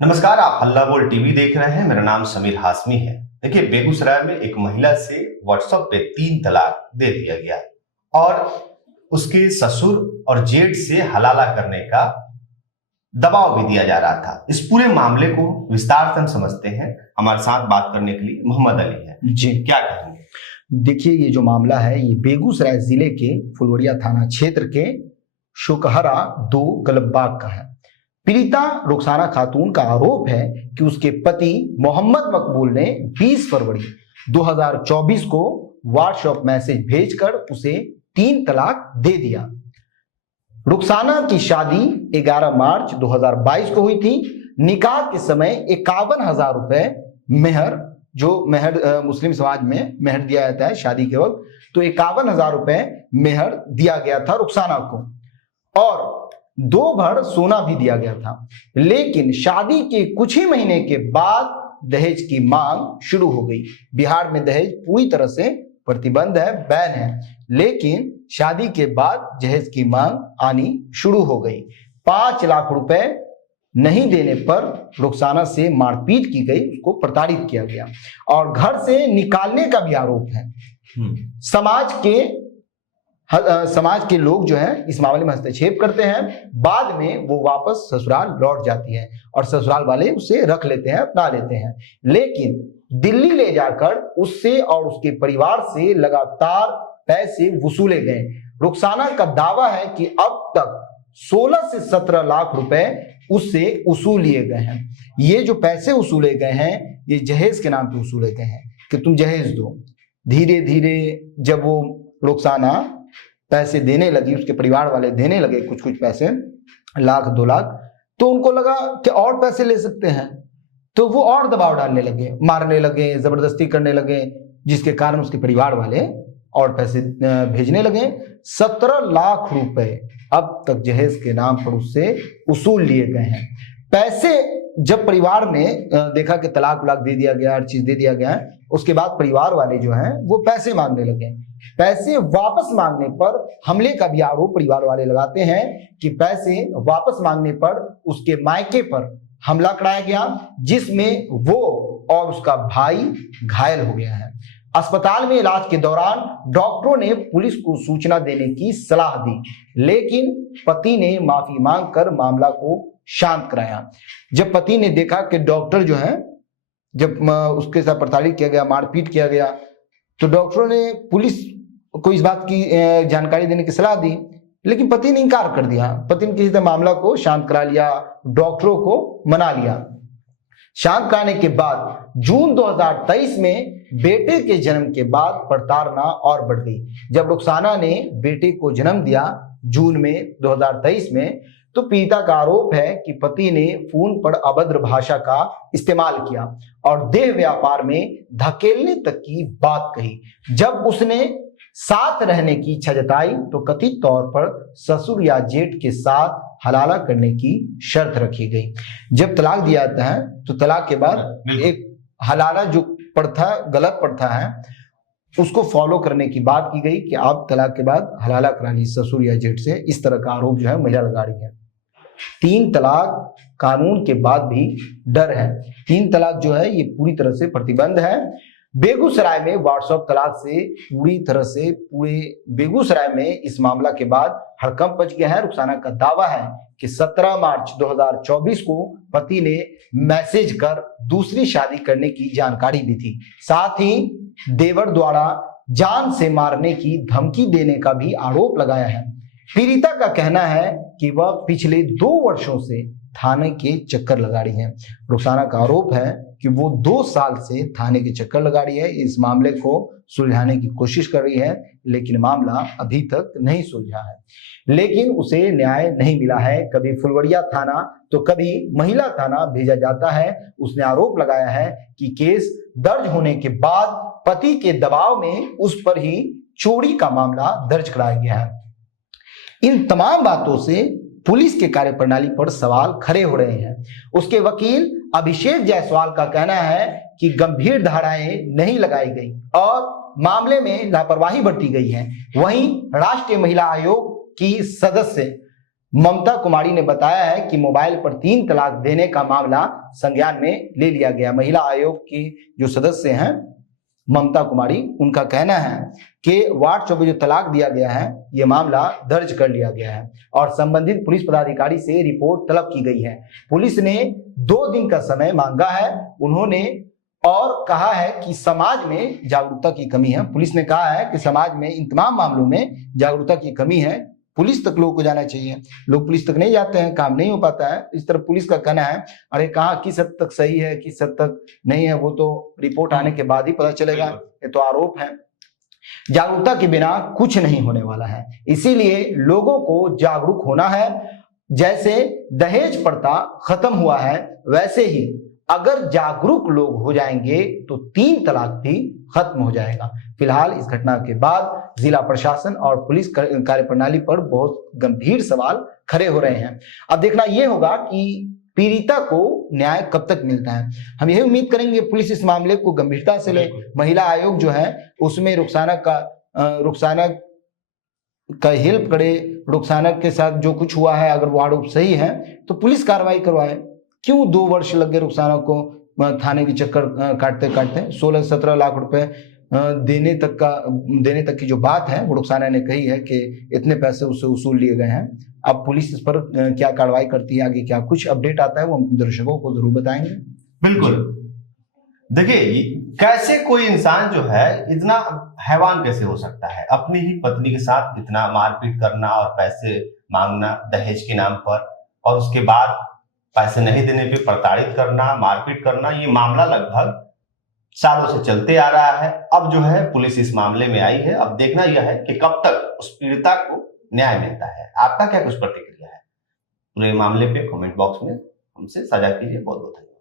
नमस्कार, आप हल्ला बोल टीवी देख रहे हैं। मेरा नाम समीर हाशमी है। देखिए, बेगूसराय में एक महिला से व्हाट्सएप पे 3 तलाक दे दिया गया और उसके ससुर और जेठ से हलाला करने का दबाव भी दिया जा रहा था। इस पूरे मामले को विस्तार से हम समझते हैं। हमारे साथ बात करने के लिए मोहम्मद अली है जी। क्या कहेंगे? देखिए, ये जो मामला है ये बेगूसराय जिले के फुलवरिया थाना क्षेत्र के शुकहरा 2 गलबबाग का है। पीड़िता रुखसाना खातून का आरोप है कि उसके पति मोहम्मद मकबूल ने 20 फरवरी 2024 को व्हाट्सएप मैसेज भेजकर उसे 3 तलाक दे दिया। रुखसाना की शादी 11 मार्च 2022 को हुई थी। निकाह के समय 51,000 रुपए मेहर, जो मेहर मुस्लिम समाज में मेहर दिया जाता है शादी के वक्त, तो 51,000 रुपए मेहर दिया गया था रुखसाना को और 2 भर सोना भी दिया गया था। लेकिन शादी के कुछ ही महीने के बाद दहेज की मांग शुरू हो गई। बिहार में दहेज पूरी तरह से प्रतिबंध है, बैन है, लेकिन शादी के बाद दहेज की मांग आनी शुरू हो गई। 5 लाख रुपए नहीं देने पर रुखसाना से मारपीट की गई, उसको प्रताड़ित किया गया और घर से निकालने का भी आरोप है। समाज के लोग जो है इस मामले में हस्तक्षेप करते हैं। बाद में वो वापस ससुराल लौट जाती है और ससुराल वाले उसे रख लेते हैं, अपना लेते हैं। लेकिन दिल्ली ले जाकर उससे और उसके परिवार से लगातार पैसे वसूले गए। रुखसाना का दावा है कि अब तक 16 से 17 लाख रुपए उससे वसूल लिए गए हैं। ये जो पैसे वसूले गए हैं ये जहेज के नाम पे वसूले गए हैं कि तुम जहेज दो। धीरे धीरे जब वो रुखसाना पैसे देने लगी, उसके परिवार वाले देने लगे कुछ कुछ पैसे, 1 लाख 2 लाख, तो उनको लगा कि और पैसे ले सकते हैं, तो वो और दबाव डालने लगे, मारने लगे, जबरदस्ती करने लगे, जिसके कारण उसके परिवार वाले और पैसे भेजने लगे। 17 लाख रुपए अब तक जहेज के नाम पर उससे वसूल लिए गए हैं। पैसे जब परिवार ने देखा कि तलाक वलाक दे दिया गया, हर चीज दे दिया गया है, उसके बाद परिवार वाले जो हैं वो पैसे मांगने लगे। पैसे वापस मांगने पर हमले का भी आरोप परिवार वाले लगाते हैं कि पैसे वापस मांगने पर उसके मायके पर हमला कराया गया, जिसमें वो और उसका भाई घायल हो गया है। अस्पताल में इलाज के दौरान डॉक्टरों ने पुलिस को सूचना देने की सलाह दी, लेकिन पति ने माफी मांगकर मामला को शांत कराया। जब पति ने देखा कि डॉक्टर जो है, जब उसके साथ प्रताड़ित किया गया, मारपीट किया गया, तो डॉक्टरों ने पुलिस को इस बात की जानकारी देने की सलाह दी, लेकिन पति ने इनकार कर दिया। पति ने किसी तरह मामला को शांत करा लिया, डॉक्टरों को मना लिया। शांत कराने के बाद जून 2023 में बेटे के जन्म के बाद प्रताड़ना और बढ़ गई। जब रुखसाना ने बेटे को जन्म दिया जून में 2023 में, तो पीड़िता का आरोप है कि पति ने फोन पर अभद्र भाषा का इस्तेमाल किया और देह व्यापार में धकेलने तक की बात कही। जब उसने साथ रहने की इच्छा जताई तो कथित तौर पर ससुर या जेठ के साथ हलाला करने की शर्त रखी गई। जब तलाक दिया जाता है तो तलाक के बाद एक हलाला जो प्रथा, गलत प्रथा है, उसको फॉलो करने की बात की गई कि आप तलाक के बाद हलाला करा ली ससुर या जेठ से। इस तरह का आरोप जो है महिला लगा रही है। 3 तलाक कानून के बाद भी डर है। 3 तलाक जो है ये पूरी तरह से प्रतिबंध है। बेगूसराय में व्हाट्सएप तलाक से पूरी तरह से पूरे बेगूसराय में इस मामला के बाद हड़कंप मच गया है। रुखसाना का दावा है कि 17 मार्च 2024 को पति ने मैसेज कर दूसरी शादी करने की जानकारी दी थी। साथ ही देवर द्वारा जान से मारने की धमकी देने का भी आरोप लगाया है। पीड़िता का कहना है कि वह पिछले 2 वर्षों से थाने के चक्कर लगा रही है। रुखसाना का आरोप है कि वो 2 साल से थाने के चक्कर लगा रही है, इस मामले को सुलझाने की कोशिश कर रही है, लेकिन मामला अभी तक नहीं सुलझा है। लेकिन उसे न्याय नहीं मिला है। कभी फुलवरिया थाना तो कभी महिला थाना भेजा जाता है। उसने आरोप लगाया है कि केस दर्ज होने के बाद पति के दबाव में उस पर ही चोरी का मामला दर्ज कराया गया है। इन तमाम बातों से पुलिस के कार्यप्रणाली पर सवाल खड़े हो रहे हैं। उसके वकील अभिषेक जायसवाल का कहना है कि गंभीर धाराएं नहीं लगाई गई और मामले में लापरवाही बरती गई है। वहीं राष्ट्रीय महिला आयोग की सदस्य ममता कुमारी ने बताया है कि मोबाइल पर 3 तलाक देने का मामला संज्ञान में ले लिया गया। महिला आयोग की जो सदस्य हैं ममता कुमारी, उनका कहना है कि वार्ड 24 जो तलाक दिया गया है ये मामला दर्ज कर लिया गया है और संबंधित पुलिस पदाधिकारी से रिपोर्ट तलब की गई है। पुलिस ने 2 दिन का समय मांगा है। उन्होंने और कहा है कि समाज में जागरूकता की कमी है। पुलिस ने कहा है कि समाज में इन तमाम मामलों में जागरूकता की कमी है, पुलिस तक लोगों को जाना चाहिए। लोग पुलिस तक नहीं जाते हैं, काम नहीं हो पाता है। इस तरह पुलिस का कहना है। अरे कहाँ किस हद तक सही है किस हद तक नहीं है वो तो रिपोर्ट आने के बाद ही पता चलेगा, ये तो आरोप है। जागरूकता के बिना कुछ नहीं होने वाला है, इसीलिए लोगों को जागरूक होना है। जैसे दहेज प्रथा खत्म हुआ है वैसे ही अगर जागरूक लोग हो जाएंगे तो 3 तलाक भी खत्म हो जाएगा। फिलहाल इस घटना के बाद जिला प्रशासन और पुलिस कार्यप्रणाली पर बहुत गंभीर सवाल खड़े हो रहे हैं। अब देखना यह होगा कि पीड़िता को न्याय कब तक मिलता है। हम यही उम्मीद करेंगे पुलिस इस मामले को गंभीरता से ले। महिला आयोग जो है उसमें रुखसाना का हेल्प करे, रुखसाना के साथ जो कुछ हुआ है अगर वो आरोप सही है तो पुलिस कार्रवाई करवाए। क्यों 2 वर्ष लग गए रुखसाना को थाने की चक्कर काटते काटते? 16-17 लाख रुपए देने तक की जो बात है वो रुखसाना ने कही है कि इतने पैसे उससे वसूल लिए गए हैं। अब पुलिस इस पर क्या कार्रवाई करती है, आगे क्या कुछ अपडेट आता है वो हम दर्शकों को जरूर बताएंगे। बिल्कुल। देखिए कैसे कोई इंसान जो है इतना हैवान कैसे हो सकता है, अपनी ही पत्नी के साथ इतना मारपीट करना और पैसे मांगना दहेज के नाम पर, और उसके बाद पैसे नहीं देने पे प्रताड़ित करना, मारपीट करना। ये मामला लगभग सालों से चलते आ रहा है। अब जो है पुलिस इस मामले में आई है। अब देखना यह है कि कब तक उस पीड़िता को न्याय मिलता है। आपका क्या कुछ प्रतिक्रिया है पूरे मामले पे? कमेंट बॉक्स में हमसे साझा कीजिए। बहुत बहुत धन्यवाद।